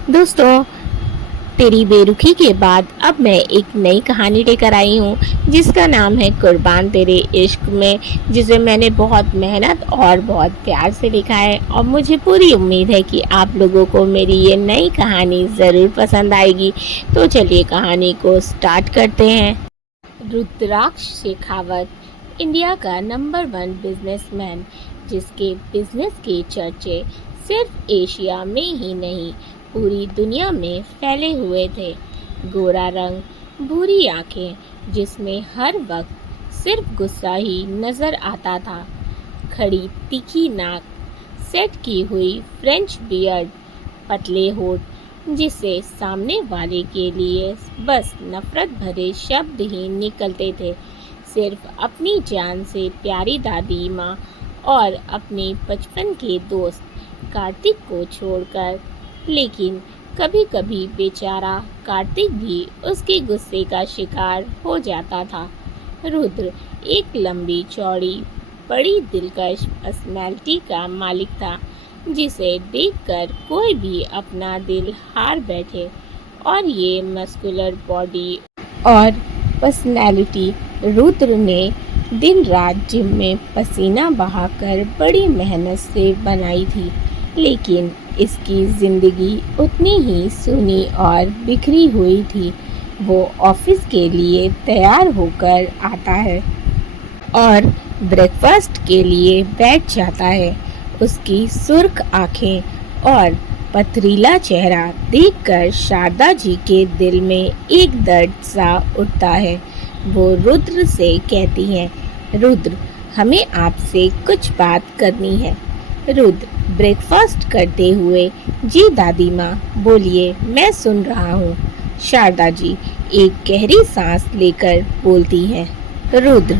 दोस्तों, तेरी बेरुखी के बाद अब मैं एक नई कहानी लेकर आई हूँ जिसका नाम है कुर्बान तेरे इश्क में, जिसे मैंने बहुत मेहनत और बहुत प्यार से लिखा है और मुझे पूरी उम्मीद है कि आप लोगों को मेरी ये नई कहानी ज़रूर पसंद आएगी। तो चलिए कहानी को स्टार्ट करते हैं। रुद्राक्ष शेखावत इंडिया का नंबर 1 बिजनेसमैन, जिसके बिजनेस के चर्चे सिर्फ एशिया में ही नहीं पूरी दुनिया में फैले हुए थे। गोरा रंग, भूरी आंखें, जिसमें हर वक्त सिर्फ गुस्सा ही नजर आता था, खड़ी तीखी नाक, सेट की हुई फ्रेंच बियर्ड, पतले होठ जिससे सामने वाले के लिए बस नफरत भरे शब्द ही निकलते थे। सिर्फ अपनी जान से प्यारी दादी माँ और अपने बचपन के दोस्त कार्तिक को छोड़कर। लेकिन कभी कभी बेचारा कार्तिक भी उसके गुस्से का शिकार हो जाता था। रुद्र एक लंबी चौड़ी बड़ी दिलकश पर्सनैलिटी का मालिक था, जिसे देखकर कोई भी अपना दिल हार बैठे। और ये मस्कुलर बॉडी और पर्सनैलिटी रुद्र ने दिन रात जिम में पसीना बहाकर बड़ी मेहनत से बनाई थी। लेकिन इसकी ज़िंदगी उतनी ही सूनी और बिखरी हुई थी। वो ऑफिस के लिए तैयार होकर आता है और ब्रेकफास्ट के लिए बैठ जाता है। उसकी सुर्ख आंखें और पथरीला चेहरा देखकर शारदा जी के दिल में एक दर्द सा उठता है। वो रुद्र से कहती हैं, रुद्र, हमें आपसे कुछ बात करनी है। रुद्र ब्रेकफास्ट करते हुए, जी दादी माँ, बोलिए, मैं सुन रहा हूँ। शारदा जी एक गहरी सांस लेकर बोलती हैं, रुद्र,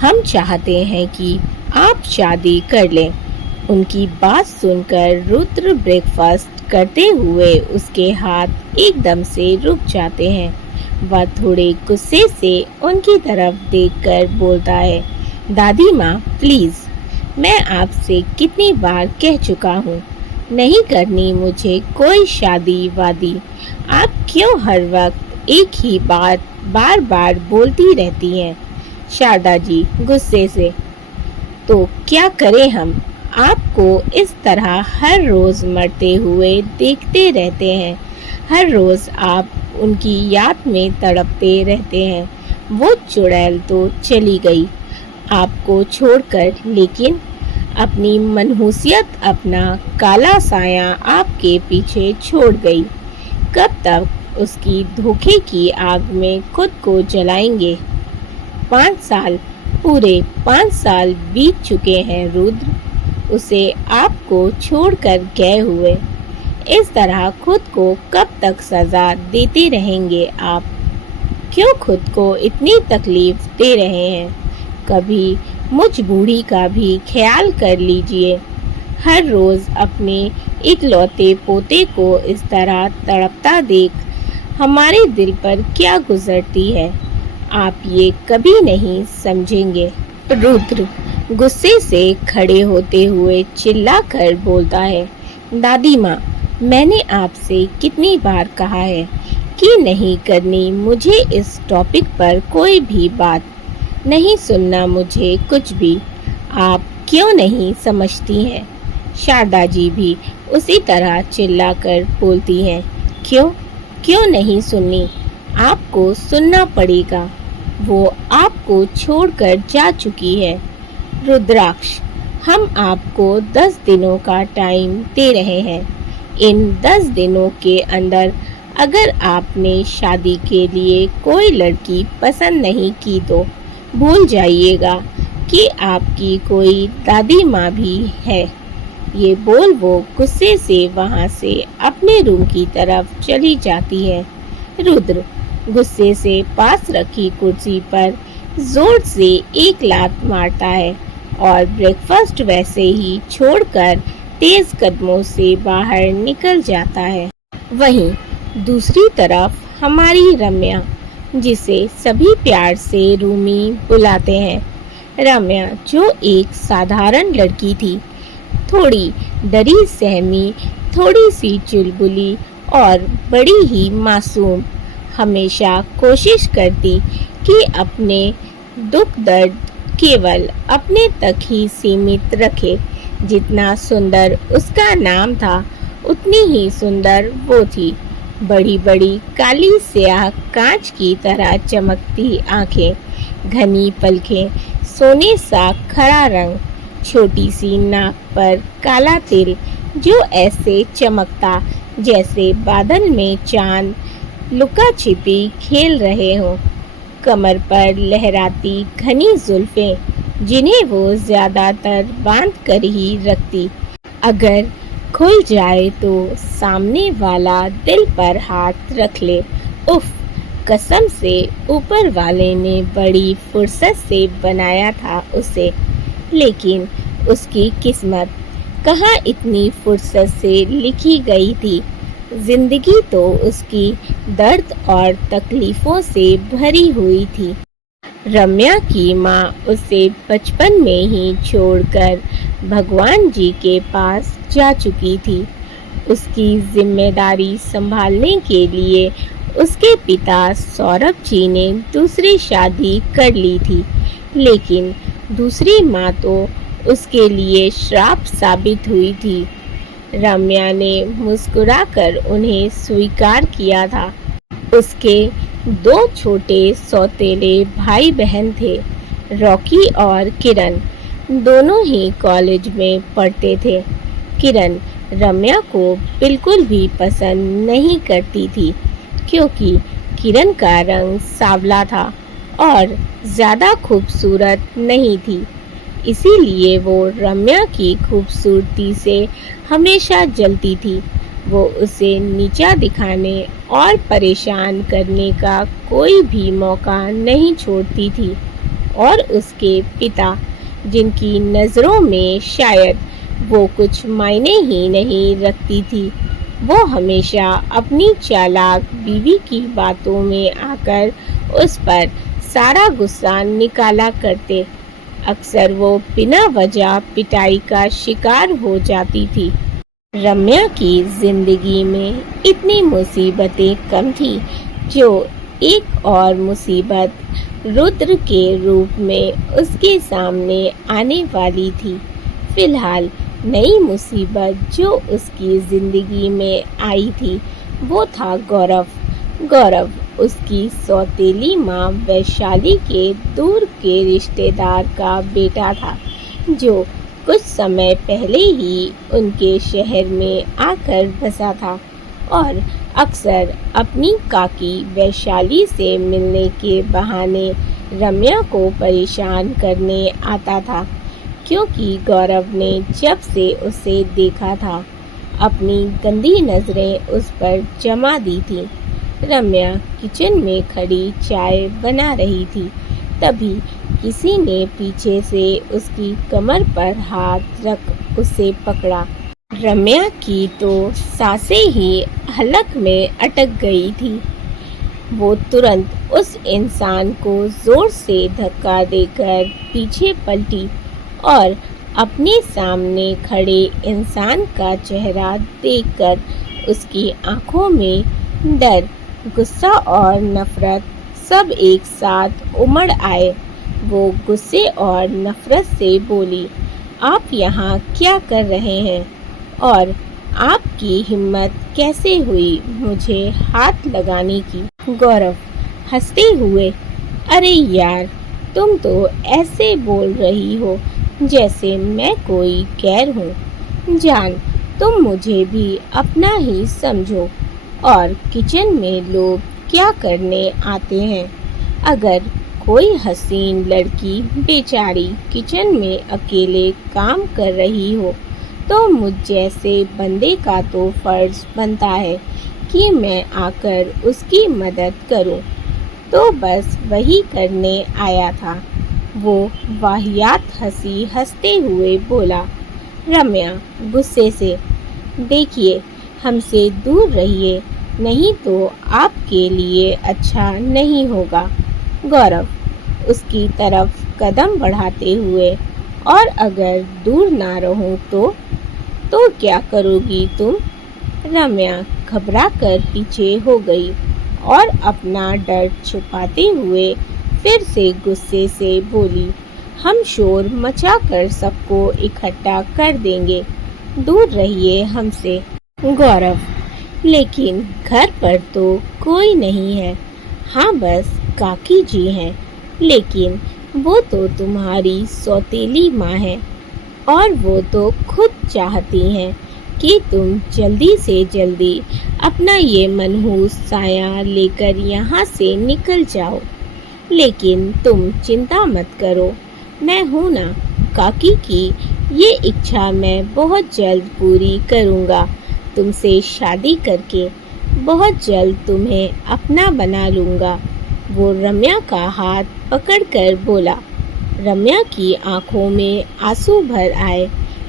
हम चाहते हैं कि आप शादी कर लें। उनकी बात सुनकर रुद्र ब्रेकफास्ट करते हुए उसके हाथ एकदम से रुक जाते हैं। वह थोड़े गुस्से से उनकी तरफ देखकर बोलता है, दादी माँ प्लीज़, मैं आपसे कितनी बार कह चुका हूँ, नहीं करनी मुझे कोई शादी वादी। आप क्यों हर वक्त एक ही बात बार बार बोलती रहती हैं? शारदा जी गुस्से से, तो क्या करें हम? आपको इस तरह हर रोज़ मरते हुए देखते रहते हैं। हर रोज़ आप उनकी याद में तड़पते रहते हैं। वो चुड़ैल तो चली गई आपको छोड़कर, लेकिन अपनी मनहूसियत, अपना काला साया आपके पीछे छोड़ गई। कब तक उसकी धोखे की आग में खुद को जलाएंगे? 5 साल, पूरे 5 साल बीत चुके हैं रुद्र, उसे आपको छोड़कर गए हुए। इस तरह खुद को कब तक सज़ा देते रहेंगे आप? क्यों खुद को इतनी तकलीफ दे रहे हैं? कभी मुझ बूढ़ी का भी ख्याल कर लीजिए। हर रोज़ अपने इकलौते पोते को इस तरह तड़पता देख हमारे दिल पर क्या गुजरती है, आप ये कभी नहीं समझेंगे। रुद्र गुस्से से खड़े होते हुए चिल्लाकर बोलता है, दादी माँ, मैंने आपसे कितनी बार कहा है कि नहीं करनी मुझे इस टॉपिक पर कोई भी बात, नहीं सुनना मुझे कुछ भी। आप क्यों नहीं समझती हैं? शारदा जी भी उसी तरह चिल्लाकर बोलती हैं, क्यों क्यों नहीं सुननी? आपको सुनना पड़ेगा। वो आपको छोड़कर जा चुकी है। रुद्राक्ष, हम आपको 10 दिनों का टाइम दे रहे हैं। इन 10 दिनों के अंदर अगर आपने शादी के लिए कोई लड़की पसंद नहीं की तो भूल जाइएगा कि आपकी कोई दादी माँ भी है। ये बोल वो गुस्से से वहाँ से अपने रूम की तरफ चली जाती है। रुद्र गुस्से से पास रखी कुर्सी पर जोर से एक लात मारता है और ब्रेकफास्ट वैसे ही छोड़कर तेज कदमों से बाहर निकल जाता है। वहीं दूसरी तरफ हमारी रम्या, जिसे सभी प्यार से रूमी बुलाते हैं, रम्या जो एक साधारण लड़की थी, थोड़ी डरी सहमी, थोड़ी सी चुलबुली और बड़ी ही मासूम, हमेशा कोशिश करती कि अपने दुख दर्द केवल अपने तक ही सीमित रखे। जितना सुंदर उसका नाम था उतनी ही सुंदर वो थी। बड़ी बड़ी काली स्याह कांच की तरह चमकती आंखें, घनी पलकें, सोने सा खरा रंग, छोटी सी नाक पर काला तिल जो ऐसे चमकता जैसे बादल में चांद लुका छिपी खेल रहे हों। कमर पर लहराती घनी जुल्फें जिन्हें वो ज्यादातर बांध कर ही रखती। अगर खुल जाए तो सामने वाला दिल पर हाथ रख ले। उफ, कसम से ऊपर वाले ने बड़ी फुर्सत से बनाया था उसे। लेकिन उसकी किस्मत कहाँ इतनी फुर्सत से लिखी गई थी। जिंदगी तो उसकी दर्द और तकलीफों से भरी हुई थी। रम्या की माँ उसे बचपन में ही छोड़कर भगवान जी के पास जा चुकी थी। उसकी जिम्मेदारी संभालने के लिए उसके पिता सौरभ जी ने दूसरी शादी कर ली थी। लेकिन दूसरी माँ तो उसके लिए श्राप साबित हुई थी। रम्या ने मुस्कुराकर उन्हें स्वीकार किया था। उसके दो छोटे सौतेले भाई बहन थे, रॉकी और किरण। दोनों ही कॉलेज में पढ़ते थे। किरण रम्या को बिल्कुल भी पसंद नहीं करती थी, क्योंकि किरण का रंग सांवला था और ज़्यादा खूबसूरत नहीं थी। इसीलिए वो रम्या की खूबसूरती से हमेशा जलती थी। वो उसे नीचा दिखाने और परेशान करने का कोई भी मौका नहीं छोड़ती थी। और उसके पिता, जिनकी नज़रों में शायद वो कुछ मायने ही नहीं रखती थी, वो हमेशा अपनी चालाक बीवी की बातों में आकर उस पर सारा गुस्सा निकाला करते। अक्सर वो बिना वजह पिटाई का शिकार हो जाती थी। रम्या की जिंदगी में इतनी मुसीबतें कम थी। जो एक और मुसीबत रुद्र के रूप में उसके सामने आने वाली थी। फिलहाल नई मुसीबत जो उसकी जिंदगी में आई थी वो था गौरव। गौरव उसकी सौतेली माँ वैशाली के दूर के रिश्तेदार का बेटा था, जो कुछ समय पहले ही उनके शहर में आकर बसा था और अक्सर अपनी काकी वैशाली से मिलने के बहाने रम्या को परेशान करने आता था। क्योंकि गौरव ने जब से उसे देखा था, अपनी गंदी नज़रें उस पर जमा दी थी। रम्या किचन में खड़ी चाय बना रही थी, तभी किसी ने पीछे से उसकी कमर पर हाथ रख उसे पकड़ा। रम्या की तो सांसें ही हलक में अटक गई थी। वो तुरंत उस इंसान को जोर से धक्का देकर पीछे पलटी और अपने सामने खड़े इंसान का चेहरा देखकर उसकी आंखों में डर, गुस्सा और नफरत सब एक साथ उमड़ आए। वो गुस्से और नफरत से बोली, आप यहाँ क्या कर रहे हैं और आपकी हिम्मत कैसे हुई मुझे हाथ लगाने की? गौरव हंसते हुए, अरे यार, तुम तो ऐसे बोल रही हो जैसे मैं कोई गैर हूँ। जान, तुम मुझे भी अपना ही समझो। और किचन में लोग क्या करने आते हैं? अगर कोई हसीन लड़की बेचारी किचन में अकेले काम कर रही हो तो मुझ जैसे बंदे का तो फर्ज बनता है कि मैं आकर उसकी मदद करूं। तो बस वही करने आया था। वो वाहियात हंसी हंसते हुए बोला। रम्या गुस्से से, देखिए, हमसे दूर रहिए, नहीं तो आपके लिए अच्छा नहीं होगा। गौरव उसकी तरफ कदम बढ़ाते हुए, और अगर दूर ना रहूं तो क्या करोगी तुम? रम्या घबराकर पीछे हो गई और अपना डर छुपाते हुए फिर से गुस्से से बोली, हम शोर मचाकर सबको इकट्ठा कर देंगे, दूर रहिए हमसे। गौरव, लेकिन घर पर तो कोई नहीं है। हाँ, बस काकी जी हैं, लेकिन वो तो तुम्हारी सौतेली माँ है और वो तो खुद चाहती हैं कि तुम जल्दी से जल्दी अपना ये मनहूस साया लेकर यहाँ से निकल जाओ। लेकिन तुम चिंता मत करो, मैं हूँ ना। काकी की ये इच्छा मैं बहुत जल्द पूरी करूँगा। तुमसे शादी करके बहुत जल्द तुम्हें अपना बना लूँगा। वो रम्या का हाथ पकड़कर बोला। रम्या की आंखों में आंसू भर आए।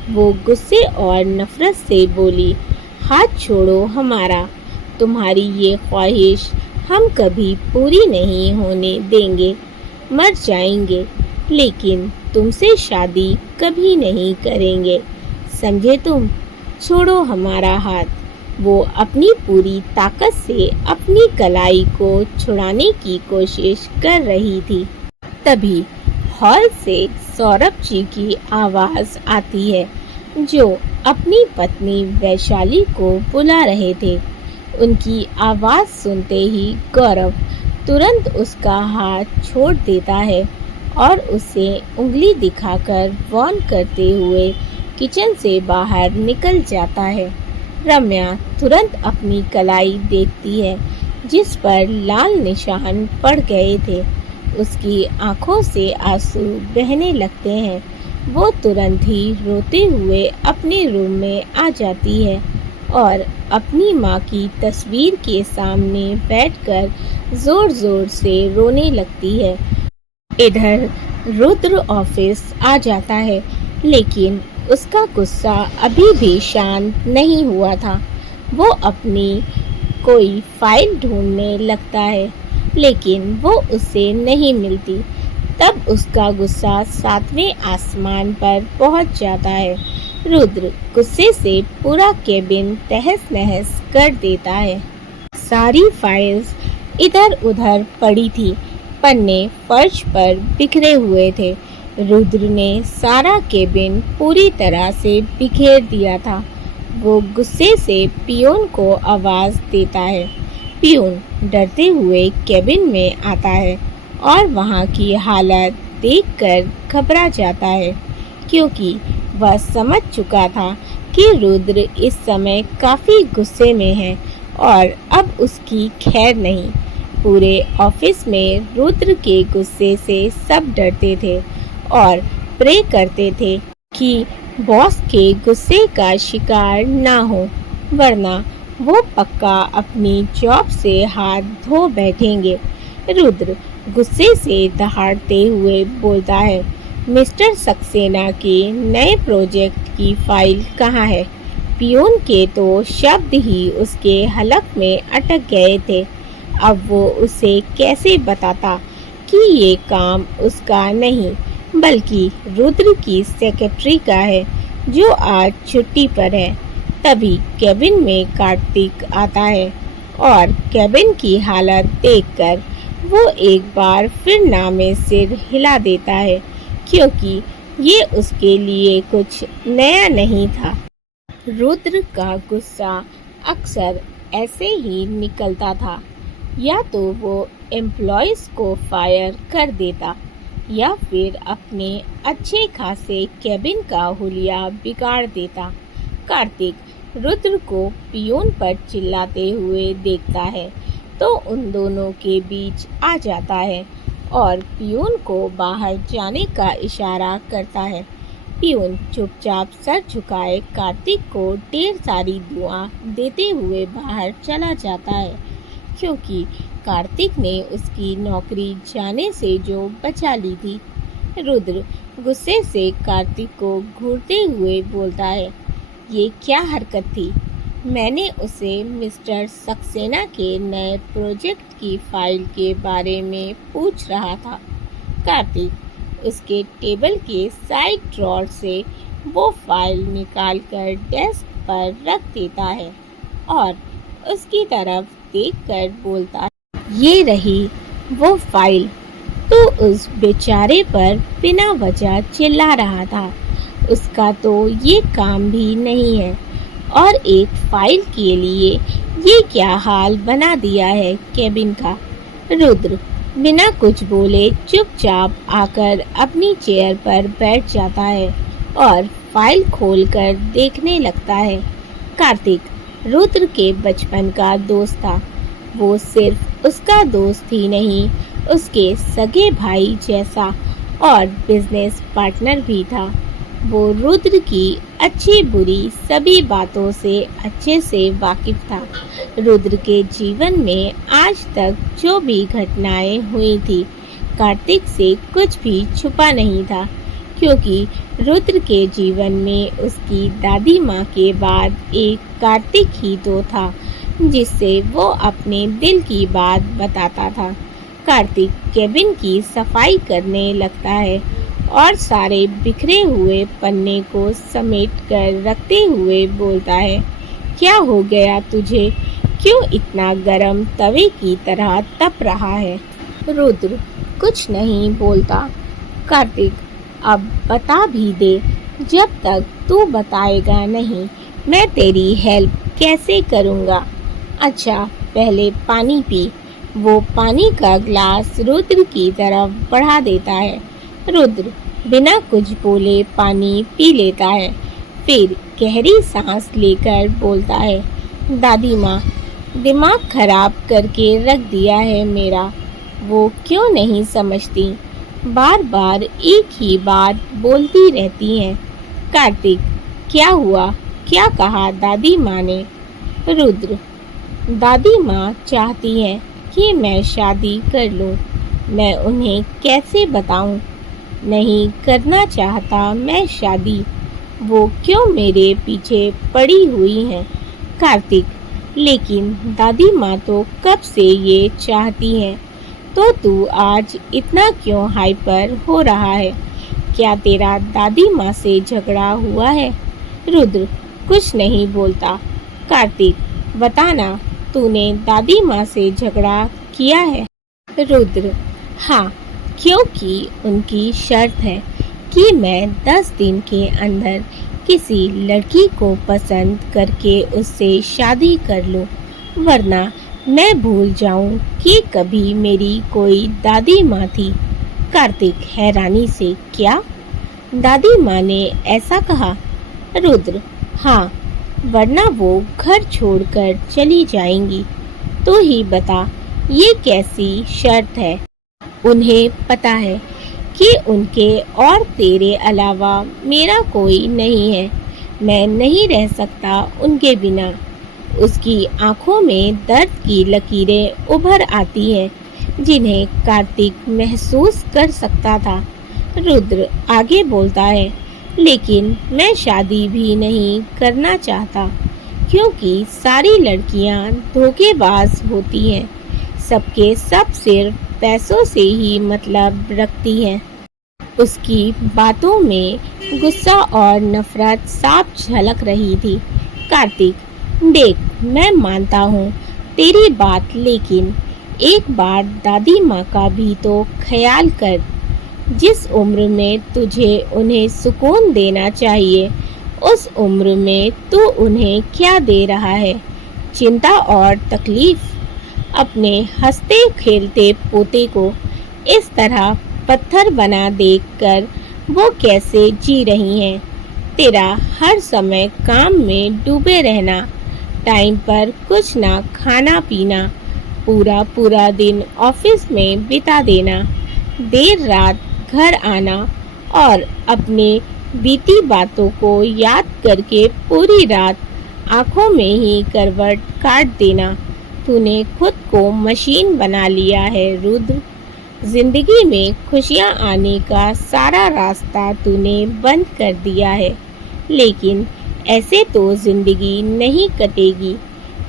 वो गुस्से और नफरत से बोली, हाथ छोड़ो हमारा। तुम्हारी ये ख्वाहिश हम कभी पूरी नहीं होने देंगे। मर जाएंगे, लेकिन तुमसे शादी कभी नहीं करेंगे, समझे तुम? छोड़ो हमारा हाथ। वो अपनी पूरी ताकत से अपनी कलाई को छुड़ाने की कोशिश कर रही थी। तभी हॉल से सौरभ जी की आवाज़ आती है, जो अपनी पत्नी वैशाली को बुला रहे थे। उनकी आवाज़ सुनते ही गौरव तुरंत उसका हाथ छोड़ देता है और उसे उंगली दिखाकर वार्न करते हुए किचन से बाहर निकल जाता है। रम्या तुरंत अपनी कलाई देखती है, जिस पर लाल निशान पड़ गए थे। उसकी आंखों से आंसू बहने लगते हैं। वो तुरंत ही रोते हुए अपने रूम में आ जाती है और अपनी माँ की तस्वीर के सामने बैठकर जोर जोर से रोने लगती है। इधर रुद्र ऑफिस आ जाता है, लेकिन उसका गुस्सा अभी भी शांत नहीं हुआ था। वो अपनी कोई फाइल ढूंढने लगता है, लेकिन वो उसे नहीं मिलती। तब उसका गुस्सा 7वें आसमान पर पहुंच जाता है। रुद्र गुस्से से पूरा केबिन तहस नहस कर देता है। सारी फाइल्स इधर उधर पड़ी थी, पन्ने फर्श पर बिखरे हुए थे। रुद्र ने सारा केबिन पूरी तरह से बिखेर दिया था। वो गुस्से से पियोन को आवाज़ देता है। पियून डरते हुए केबिन में आता है और वहाँ की हालत देखकर घबरा जाता है, क्योंकि वह समझ चुका था कि रुद्र इस समय काफ़ी गुस्से में है और अब उसकी खैर नहीं। पूरे ऑफिस में रुद्र के गुस्से से सब डरते थे और प्रे करते थे कि बॉस के गुस्से का शिकार ना हो, वरना वो पक्का अपनी जॉब से हाथ धो बैठेंगे। रुद्र गुस्से से दहाड़ते हुए बोलता है, मिस्टर सक्सेना के नए प्रोजेक्ट की फाइल कहाँ है? पियून के तो शब्द ही उसके हलक में अटक गए थे। अब वो उसे कैसे बताता कि ये काम उसका नहीं, बल्कि रुद्र की सेक्रेटरी का है, जो आज छुट्टी पर है। तभी केबिन में कार्तिक आता है और केबिन की हालत देखकर वो एक बार फिर नामे सिर हिला देता है, क्योंकि ये उसके लिए कुछ नया नहीं था। रुद्र का गुस्सा अक्सर ऐसे ही निकलता था। या तो वो एम्प्लॉयज़ को फायर कर देता, या फिर अपने अच्छे खासे केबिन का हुलिया बिगाड़ देता। कार्तिक रुद्र को पियून पर चिल्लाते हुए देखता है तो उन दोनों के बीच आ जाता है और पियून को बाहर जाने का इशारा करता है। पियून चुपचाप सर झुकाए कार्तिक को ढेर सारी दुआ देते हुए बाहर चला जाता है, क्योंकि कार्तिक ने उसकी नौकरी जाने से जो बचा ली थी। रुद्र गुस्से से कार्तिक को घूरते हुए बोलता है, ये क्या हरकत थी? मैंने उसे मिस्टर सक्सेना के नए प्रोजेक्ट की फाइल के बारे में पूछ रहा था। कार्तिक उसके टेबल के साइड ड्रॉर से वो फाइल निकालकर डेस्क पर रख देता है और उसकी तरफ देखकर बोलता है, ये रही वो फाइल। तो उस बेचारे पर बिना वजह चिल्ला रहा था। उसका तो ये काम भी नहीं है और एक फाइल के लिए ये क्या हाल बना दिया है केबिन का। रुद्र बिना कुछ बोले चुपचाप आकर अपनी चेयर पर बैठ जाता है और फाइल खोलकर देखने लगता है। कार्तिक रुद्र के बचपन का दोस्त था। वो सिर्फ उसका दोस्त ही नहीं, उसके सगे भाई जैसा और बिजनेस पार्टनर भी था। वो रुद्र की अच्छी बुरी सभी बातों से अच्छे से वाकिफ था। रुद्र के जीवन में आज तक जो भी घटनाएं हुई थी, कार्तिक से कुछ भी छुपा नहीं था, क्योंकि रुद्र के जीवन में उसकी दादी माँ के बाद एक कार्तिक ही तो था जिससे वो अपने दिल की बात बताता था। कार्तिक केबिन की सफाई करने लगता है और सारे बिखरे हुए पन्ने को समेट कर रखते हुए बोलता है, क्या हो गया तुझे? क्यों इतना गरम तवे की तरह तप रहा है? रुद्र कुछ नहीं बोलता। कार्तिक अब बता भी दे, जब तक तू बताएगा नहीं मैं तेरी हेल्प कैसे करूँगा? अच्छा पहले पानी पी। वो पानी का ग्लास रुद्र की तरफ बढ़ा देता है। रुद्र बिना कुछ बोले पानी पी लेता है, फिर गहरी सांस लेकर बोलता है, दादी माँ दिमाग खराब करके रख दिया है मेरा। वो क्यों नहीं समझती, बार बार एक ही बात बोलती रहती हैं। कार्तिक क्या हुआ, क्या कहा दादी माँ ने? रुद्र दादी माँ चाहती हैं कि मैं शादी कर लूँ। मैं उन्हें कैसे बताऊँ? नहीं करना चाहता मैं शादी। वो क्यों मेरे पीछे पड़ी हुई हैं? कार्तिक लेकिन दादी माँ तो कब से ये चाहती हैं, तो तू आज इतना क्यों हाइपर हो रहा है? क्या तेरा दादी माँ से झगड़ा हुआ है? रुद्र कुछ नहीं बोलता। कार्तिक बताना, तूने दादी माँ से झगड़ा किया है? रुद्र हाँ, क्योंकि उनकी शर्त है कि मैं 10 दिन के अंदर किसी लड़की को पसंद करके उससे शादी कर लूं, वरना मैं भूल जाऊं कि कभी मेरी कोई दादी माँ थी। कार्तिक हैरानी से क्या दादी माँ ने ऐसा कहा? रुद्र हाँ, वरना वो घर छोड़कर चली जाएंगी। तो ही बता ये कैसी शर्त है? उन्हें पता है कि उनके और तेरे अलावा मेरा कोई नहीं है। मैं नहीं रह सकता उनके बिना। उसकी आंखों में दर्द की लकीरें उभर आती हैं जिन्हें कार्तिक महसूस कर सकता था। रुद्र आगे बोलता है, लेकिन मैं शादी भी नहीं करना चाहता, क्योंकि सारी लड़कियां धोखेबाज होती हैं। सबके सब सिर्फ पैसों से ही मतलब रखती हैं। उसकी बातों में गुस्सा और नफरत साफ झलक रही थी। कार्तिक देख, मैं मानता हूँ तेरी बात, लेकिन एक बार दादी माँ का भी तो ख्याल कर। जिस उम्र में तुझे उन्हें सुकून देना चाहिए, उस उम्र में तू उन्हें क्या दे रहा है? चिंता और तकलीफ। अपने हंसते खेलते पोते को इस तरह पत्थर बना देखकर वो कैसे जी रही हैं? तेरा हर समय काम में डूबे रहना, टाइम पर कुछ ना खाना पीना, पूरा पूरा दिन ऑफिस में बिता देना, देर रात घर आना और अपने बीती बातों को याद करके पूरी रात आंखों में ही करवट काट देना। तूने खुद को मशीन बना लिया है रुद्र। जिंदगी में खुशियाँ आने का सारा रास्ता तूने बंद कर दिया है, लेकिन ऐसे तो जिंदगी नहीं कटेगी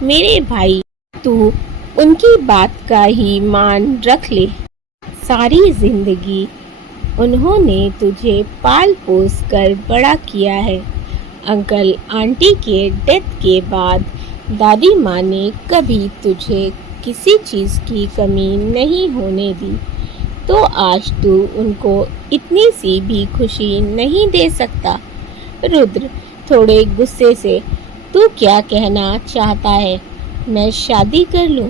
मेरे भाई। तू उनकी बात का ही मान रख ले। सारी जिंदगी उन्होंने तुझे पाल पोस कर बड़ा किया है। अंकल आंटी के डेथ के बाद दादी माँ ने कभी तुझे किसी चीज़ की कमी नहीं होने दी, तो आज तू उनको इतनी सी भी खुशी नहीं दे सकता। रुद्र थोड़े गुस्से से, तू क्या कहना चाहता है? मैं शादी कर लूं?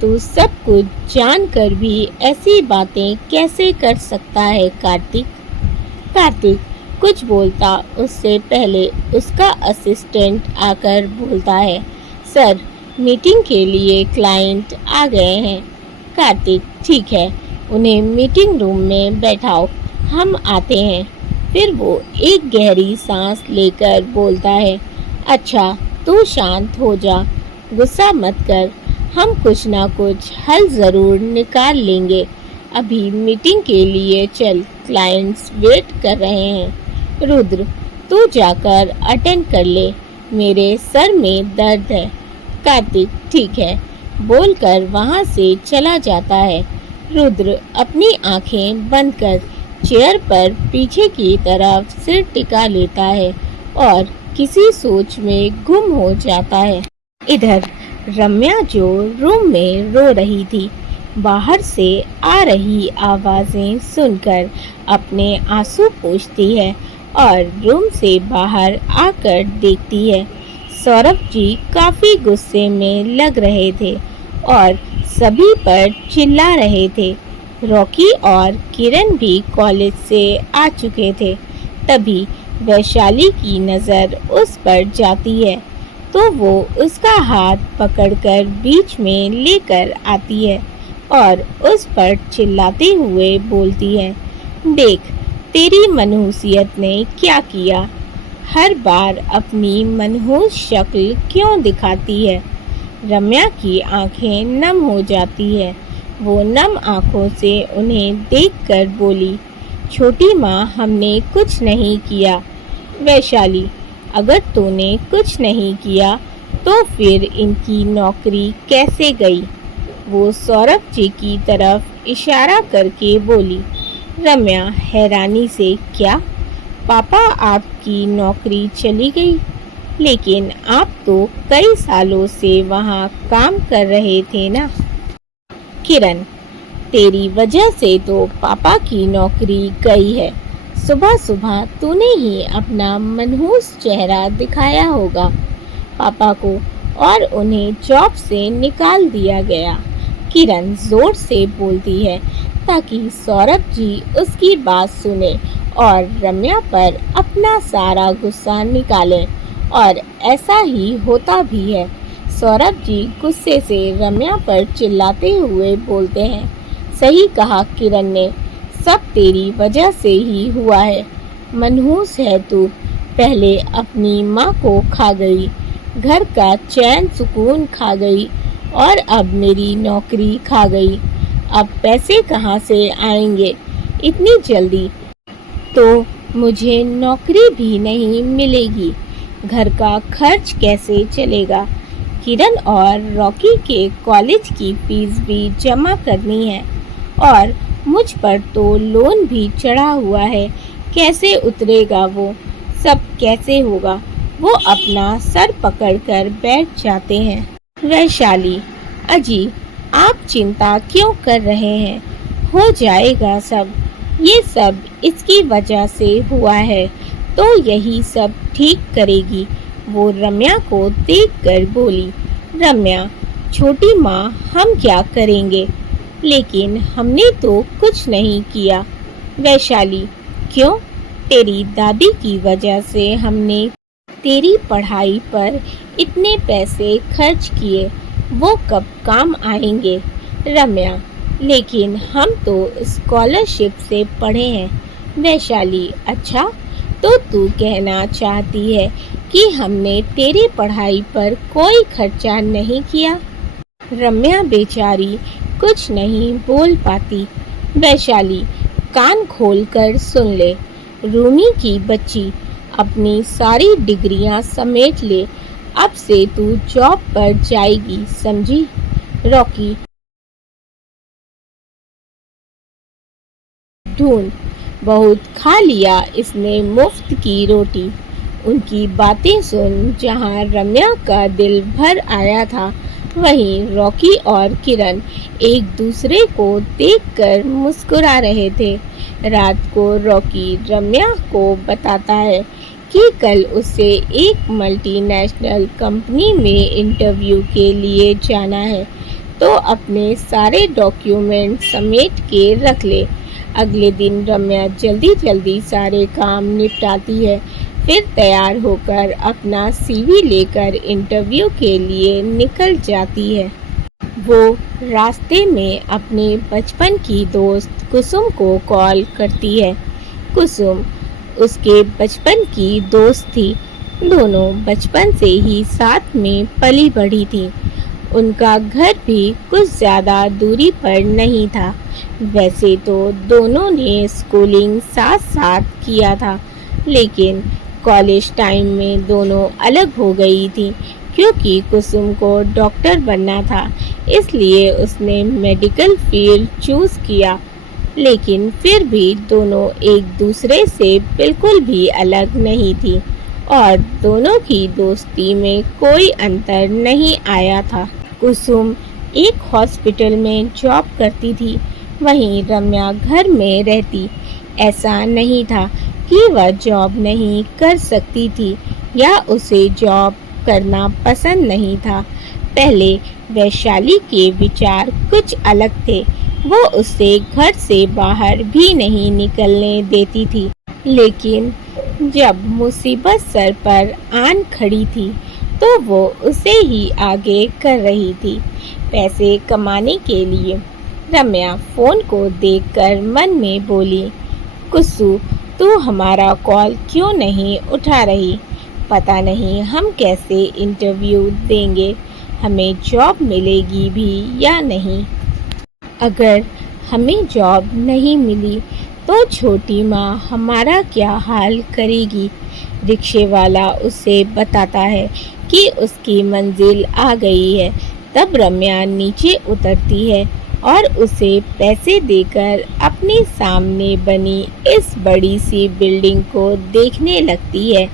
तू सब कुछ जानकर भी ऐसी बातें कैसे कर सकता है कार्तिक? कार्तिक कुछ बोलता उससे पहले उसका असिस्टेंट आकर बोलता है, सर मीटिंग के लिए क्लाइंट आ गए हैं। कार्तिक ठीक है, उन्हें मीटिंग रूम में बैठाओ, हम आते हैं। फिर वो एक गहरी सांस लेकर बोलता है, अच्छा तू शांत हो जा, गुस्सा मत कर, हम कुछ ना कुछ हल ज़रूर निकाल लेंगे। अभी मीटिंग के लिए चल, क्लाइंट्स वेट कर रहे हैं। रुद्र तू जाकर अटेंड कर ले, मेरे सर में दर्द है। कार्तिक ठीक है बोलकर वहाँ से चला जाता है। रुद्र अपनी आंखें बंद कर चेयर पर पीछे की तरफ सिर टिका लेता है और किसी सोच में गुम हो जाता है। इधर रम्या जो रूम में रो रही थी, बाहर से आ रही आवाज़ें सुनकर अपने आंसू पोंछती है और रूम से बाहर आकर देखती है सौरभ जी काफ़ी गुस्से में लग रहे थे और सभी पर चिल्ला रहे थे। रॉकी और किरण भी कॉलेज से आ चुके थे। तभी वैशाली की नज़र उस पर जाती है तो वो उसका हाथ पकड़कर बीच में लेकर आती है और उस पर चिल्लाते हुए बोलती है, देख तेरी मनहूसियत ने क्या किया, हर बार अपनी मनहूस शक्ल क्यों दिखाती है। रम्या की आंखें नम हो जाती है। वो नम आंखों से उन्हें देखकर बोली, छोटी माँ हमने कुछ नहीं किया। वैशाली अगर तूने कुछ नहीं किया तो फिर इनकी नौकरी कैसे गई? वो सौरभ जी की तरफ इशारा करके बोली। रम्या हैरानी से, क्या पापा आपकी नौकरी चली गई? लेकिन आप तो कई सालों से वहाँ काम कर रहे थे ना। किरण तेरी वजह से तो पापा की नौकरी गई है। सुबह सुबह तूने ही अपना मनहूस चेहरा दिखाया होगा पापा को और उन्हें जॉब से निकाल दिया गया। किरण जोर से बोलती है ताकि सौरभ जी उसकी बात सुने और रम्या पर अपना सारा गुस्सा निकालें, और ऐसा ही होता भी है। सौरभ जी गुस्से से रम्या पर चिल्लाते हुए बोलते हैं, सही कहा किरण ने, सब तेरी वजह से ही हुआ है। मनहूस है तू, पहले अपनी माँ को खा गई, घर का चैन सुकून खा गई और अब मेरी नौकरी खा गई। अब पैसे कहाँ से आएंगे इतनी जल्दी? तो मुझे नौकरी भी नहीं मिलेगी, घर का खर्च कैसे चलेगा? किरण और रॉकी के कॉलेज की फीस भी जमा करनी है और मुझ पर तो लोन भी चढ़ा हुआ है, कैसे उतरेगा वो सब, कैसे होगा? वो अपना सर पकड़कर बैठ जाते हैं। वैशाली अजी आप चिंता क्यों कर रहे हैं, हो जाएगा सब, ये सब इसकी वजह से हुआ है तो यही सब ठीक करेगी। वो रम्या को देखकर बोली, रम्या छोटी माँ हम क्या करेंगे, लेकिन हमने तो कुछ नहीं किया। वैशाली क्यों? तेरी दादी की वजह से हमने तेरी पढ़ाई पर इतने पैसे खर्च किए, वो कब काम आएंगे? रम्या लेकिन हम तो स्कॉलरशिप से पढ़े हैं। वैशाली अच्छा, तो तू कहना चाहती है कि हमने तेरी पढ़ाई पर कोई खर्चा नहीं किया? रम्या बेचारी कुछ नहीं बोल पाती। वैशाली कान खोलकर सुन ले, रूमी की बच्ची, अपनी सारी डिग्रियां समेट ले, अब से तू जॉब पर जाएगी, समझी? रॉकी ढूंढ, बहुत खा लिया इसने मुफ्त की रोटी, उनकी बातें सुन जहां रम्या का दिल भर आया था, वहीं रॉकी और किरण एक दूसरे को देखकर मुस्कुरा रहे थे। रात को रॉकी रम्या को बताता है कि कल उसे एक मल्टीनेशनल कंपनी में इंटरव्यू के लिए जाना है, तो अपने सारे डॉक्यूमेंट समेट के रख ले। अगले दिन रम्या जल्दी जल्दी सारे काम निपटाती है, फिर तैयार होकर अपना सीवी लेकर इंटरव्यू के लिए निकल जाती है। वो रास्ते में अपने बचपन की दोस्त कुसुम को कॉल करती है। कुसुम उसके बचपन की दोस्त थी। दोनों बचपन से ही साथ में पली बढ़ी थी। उनका घर भी कुछ ज़्यादा दूरी पर नहीं था। वैसे तो दोनों ने स्कूलिंग साथ साथ किया था, लेकिन कॉलेज टाइम में दोनों अलग हो गई थी, क्योंकि कुसुम को डॉक्टर बनना था, इसलिए उसने मेडिकल फील्ड चूज़ किया। लेकिन फिर भी दोनों एक दूसरे से बिल्कुल भी अलग नहीं थी और दोनों की दोस्ती में कोई अंतर नहीं आया था। कुसुम एक हॉस्पिटल में जॉब करती थी, वहीं रम्या घर में रहती। ऐसा नहीं था कि वह जॉब नहीं कर सकती थी या उसे जॉब करना पसंद नहीं था। पहले वैशाली के विचार कुछ अलग थे। वो उसे घर से बाहर भी नहीं निकलने देती थी, लेकिन जब मुसीबत सर पर आन खड़ी थी तो वो उसे ही आगे कर रही थी। पैसे कमाने के लिए रम्या फोन को देखकर मन में बोली, कुसु तू हमारा कॉल क्यों नहीं उठा रही? पता नहीं हम कैसे इंटरव्यू देंगे, हमें जॉब मिलेगी भी या नहीं। अगर हमें जॉब नहीं मिली तो छोटी माँ हमारा क्या हाल करेगी? रिक्शे वाला उसे बताता है कि उसकी मंजिल आ गई है। तब रम्या नीचे उतरती है और उसे पैसे देकर अपने सामने बनी इस बड़ी सी बिल्डिंग को देखने लगती है,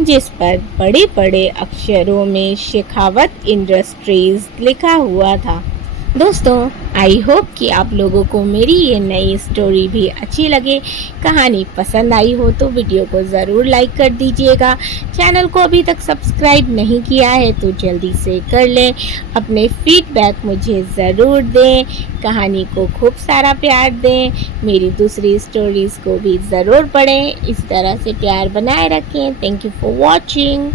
जिस पर बड़े बड़े अक्षरों में शेखावत इंडस्ट्रीज लिखा हुआ था। दोस्तों, आई होप कि आप लोगों को मेरी ये नई स्टोरी भी अच्छी लगे। कहानी पसंद आई हो तो वीडियो को ज़रूर लाइक कर दीजिएगा। चैनल को अभी तक सब्सक्राइब नहीं किया है तो जल्दी से कर लें। अपने फीडबैक मुझे ज़रूर दें। कहानी को खूब सारा प्यार दें। मेरी दूसरी स्टोरीज़ को भी ज़रूर पढ़ें। इस तरह से प्यार बनाए रखें। Thank you for watching.